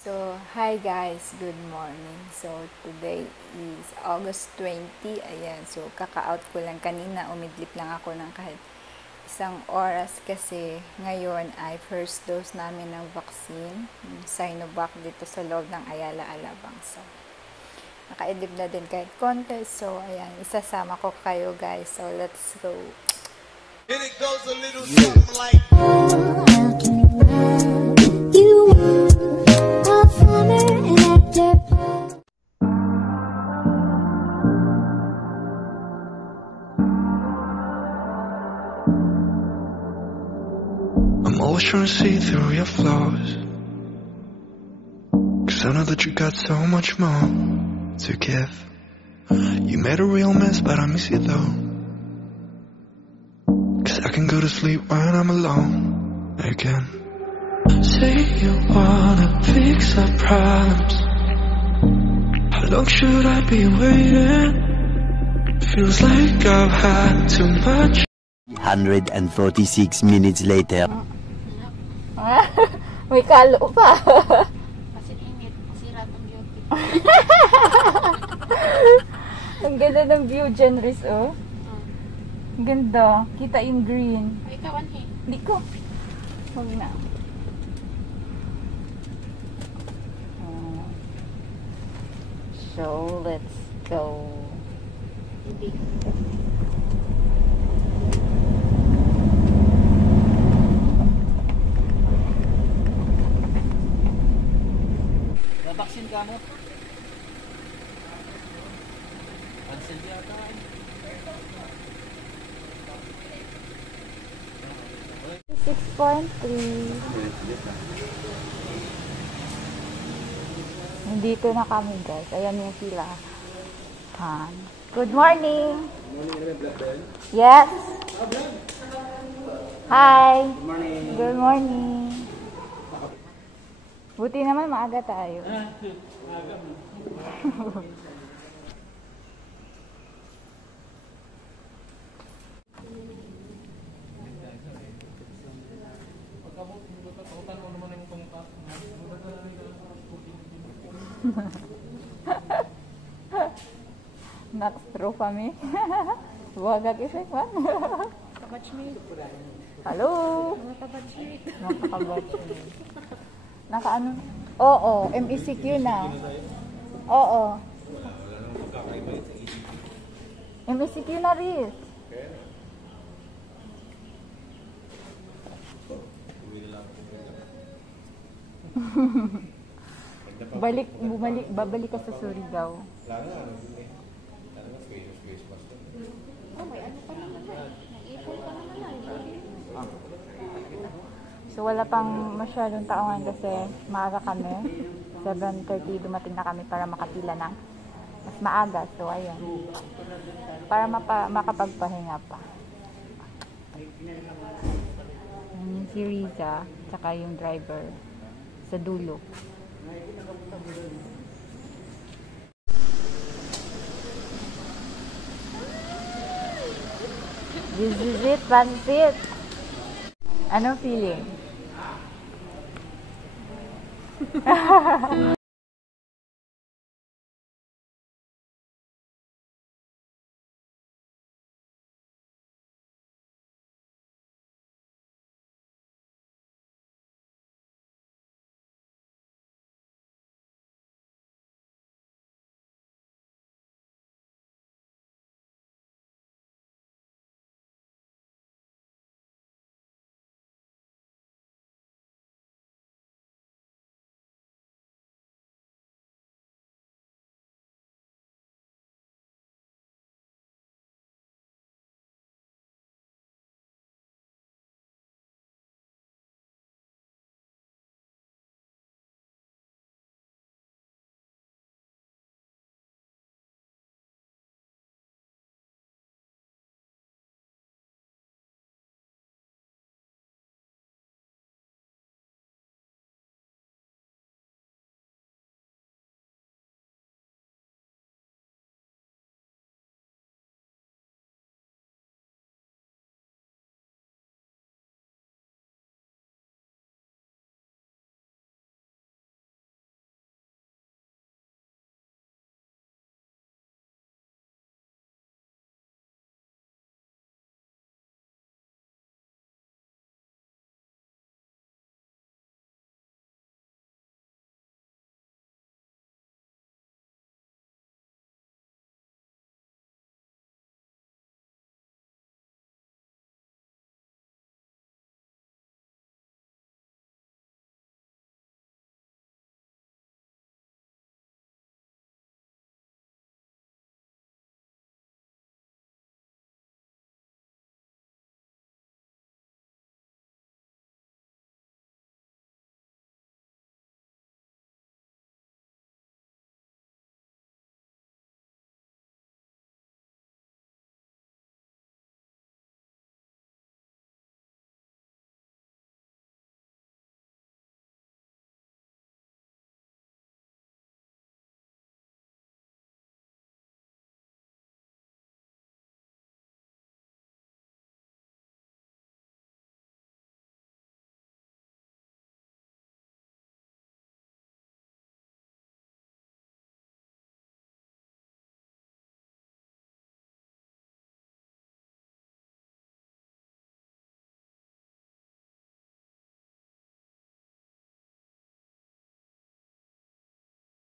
So, hi guys, good morning. So, today is August 20. Ayan, so kaka-out ko lang kanina. Umidlip lang ako ng kahit isang oras kasi ngayon ay first dose namin ng vaccine, Sinovac dito sa loob ng Ayala Alabang. So, nakaidlip na din kahit konti. So, ayan, isasama ko kayo guys. So, let's go. And it goes a little something like I'm always trying to see through your flaws, 'cause I know that you got so much more to give. You made a real mess, but I miss you though, 'cause I can go to sleep when I'm alone again. Say you wanna fix our problems. How long should I be waiting? Feels like I've had too much. 146 minutes later. May kalo pa. Kasi init, masira tong beauty. Ang ganda ng view dyan, Riz, oh. Ang ganda. Kita yung green. Ay, ikaw, Anhe. Hindi ko. Huwag na. So, let's go. Hindi. Nabaksin ka mo? Cancel yata eh. 6.3. Nandito na kami, guys. Ayan yung sila. Good morning. Yes. Hi. Good morning. Good morning. Buti naman maaga tayo. Nakstro kami. Wagag isip ba? Kabatchmate. Hello. Mga kabatchmate. Nakakabatchmate. Nakaano? Oo, MECQ na. Oo. MECQ na rin. Babalik ka sa Surigao. Oh, may ano pa naman na. Nag-ipon pa naman na. So wala pang masyadong taongan kasi maaga kami. 7:30 dumating na kami para makapila ng mas maaga. So ayun. Para makapagpahinga pa. Si Riza, tsaka yung driver sa dulo. This is it, Pansit. Anong feeling?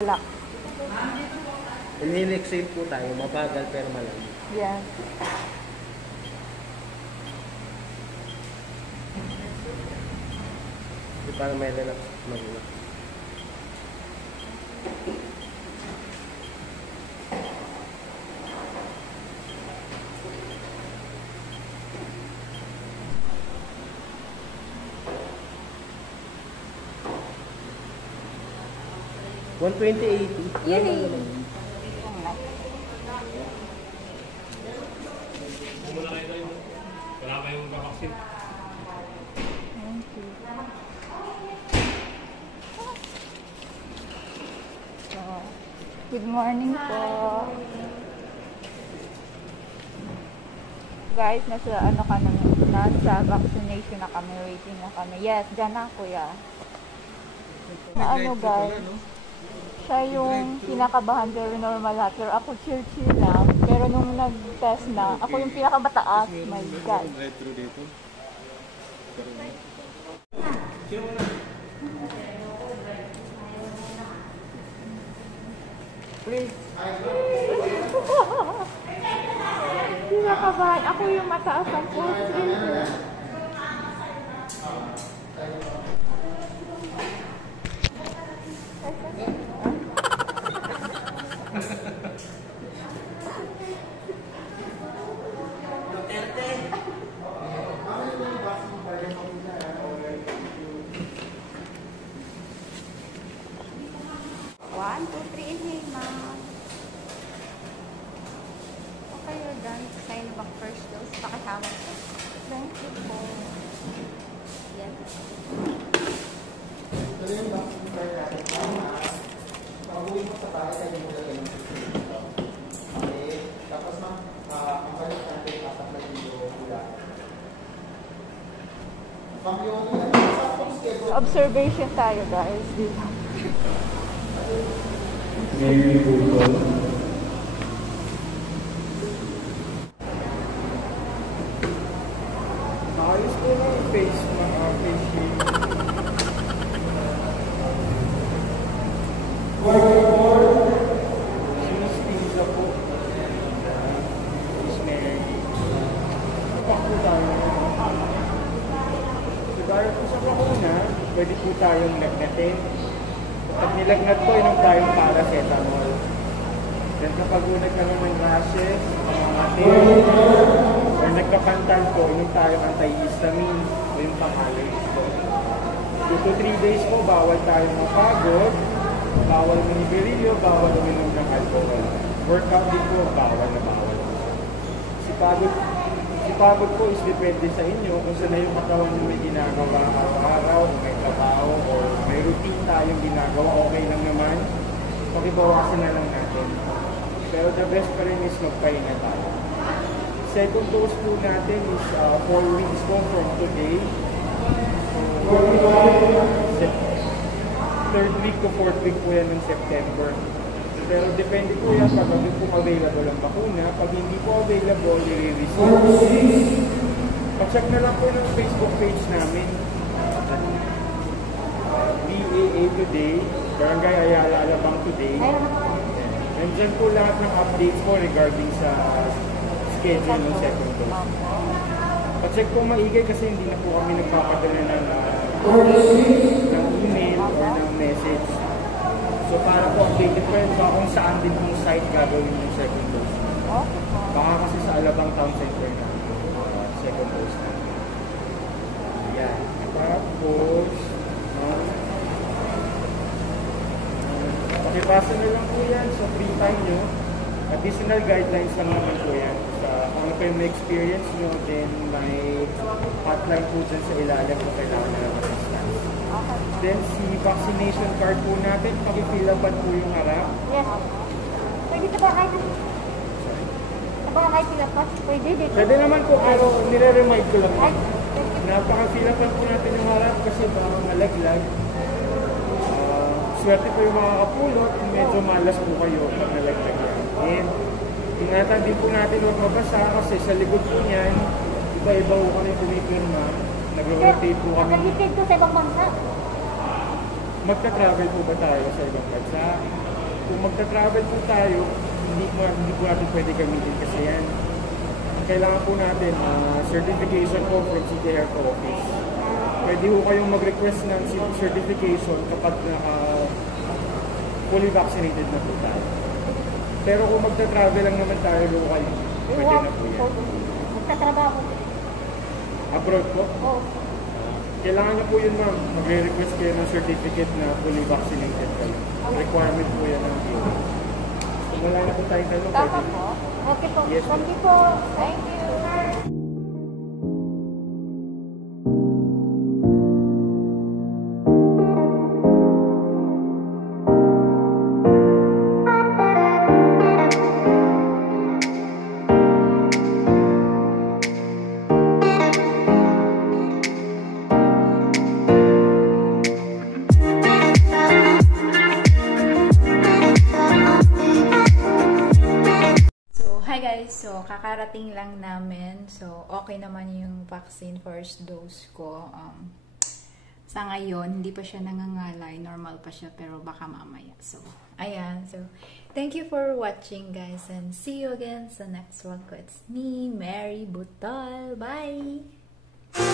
relax. Inhale, exhale po tayo. Mabagal pero malalim. Yes. Para may relax. Mag-relax. $120.80. Yay! Wala kayong kakaksin. Thank you. So, good morning po. Guys, nasa vaccination na kami, waiting na kami. Yes, dyan na kuya. Na ano guys, siya yung kinakabahan pero normal lahat. Pero ako chill lang. Pero nung nag-test na, ako yung pinakamataas. My God. Drive-thru dito. Please. Kinakabahan. Ako yung mataas ang pulse. One, two, three, inhale, ma'am. Okay, you're done. Sign of ang first dose. Pakihawak ko. Thank you po. Yan. Observation tayo guys. Ayos po ng face, mga face shape. Sinistinsa po. Rosemary. Tapak po tayo. Sigara po sa bakuna, pwede po tayong lagnatin. Pag nilagnat po, inom tayong paracetamol. Then kapag nagkaroon ng rashes, mga tears, or nagkapantal po, inom tayong antihistamine o yung pang-allergy po. 2 to 3 days po, bawal tayong mapagod, bawal manibirilyo, bawal uminom ng alcohol. Workout din po, bawal na bawal. Si pagod po is depende sa inyo kung saan na yung katawan nyo may ginagawa araw-araw, o may trabaho, o may routine tayong ginagawa, okay lang naman. Pakibawasan na lang natin. Pero the best pa rin is magpahinga tayo. Second dose po natin is 4 weeks po from today. So, third week to fourth week po yan ng September. Pero depende po yan pag hindi po available ang bakuna. Pag hindi po available, i-receive. Pag-check na lang po ng Facebook page namin. BAA Today, Barangay Ayala Alabang Today. Nandiyan po lahat ng updates po regarding sa schedule ng second dose. Pa-check po maigay kasi hindi na po kami nagpapadala ng email or ng message. So para po updated po yun kung saan din yung site gagawin yung second dose. Baka kasi sa Alabang Town Center na second dose na. Yan. Tapos, pakipasa na lang po yan sa free time nyo. Additional guidelines lang naman po yan. Kung ano po yung experience nyo, then may hotline po dyan sa ilalim kung kailangan na naman assistance. Then si vaccination card po natin, pakipilapan po yung harap. Yes. Pwede ka ba kahit pilapat? Pwede dito. Pwede naman po, pero nire-remind ko lang. Ay, Napakapilapan po natin yung harap kasi baka malaglag. Swerte po yung mga kapulot, medyo malas po kayo pag nalaglag yan. And ingatan din po natin huwag mabasa kasi sa likod po niyan, iba-iba po kami pumipirma. Nag-rotate po kami. Nag-hitid ko sa ibang bansa. Magka-travel po ba tayo sa ibang bansa? kung magta-travel po tayo, hindi po natin pwede gamitin kasi yan. Ang kailangan po natin, certification po from City Health Office. Pwede po kayong mag-request ng certification kapag fully vaccinated na po tayo. Pero kung magta-travel lang naman tayo local, pwede na po yan. Magtatrabaho. Abroad po? Oo. Kailangan niyo po yun, ma'am. Magre-request kayo ng certificate na fully vaccinated kayo. Requirement po yan ng DOH. Kung wala na po tayong tanong, Tama pwede. po. Okay po. Yes, Thank you po. Thank you. Hi guys, so kakarating lang namin. So okay naman yung vaccine first dose ko. Sa ngayon, hindi pa siya nangangalay. Normal pa siya pero baka mamaya. So, ayan. So, thank you for watching guys and see you again sa next one ko. It's me, Mary Butol. Bye! I'm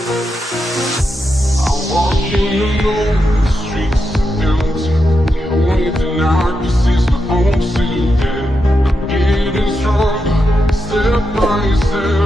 walking alone, the streets are empty. The only thing I can see is the home city. I'm getting stronger, step by step.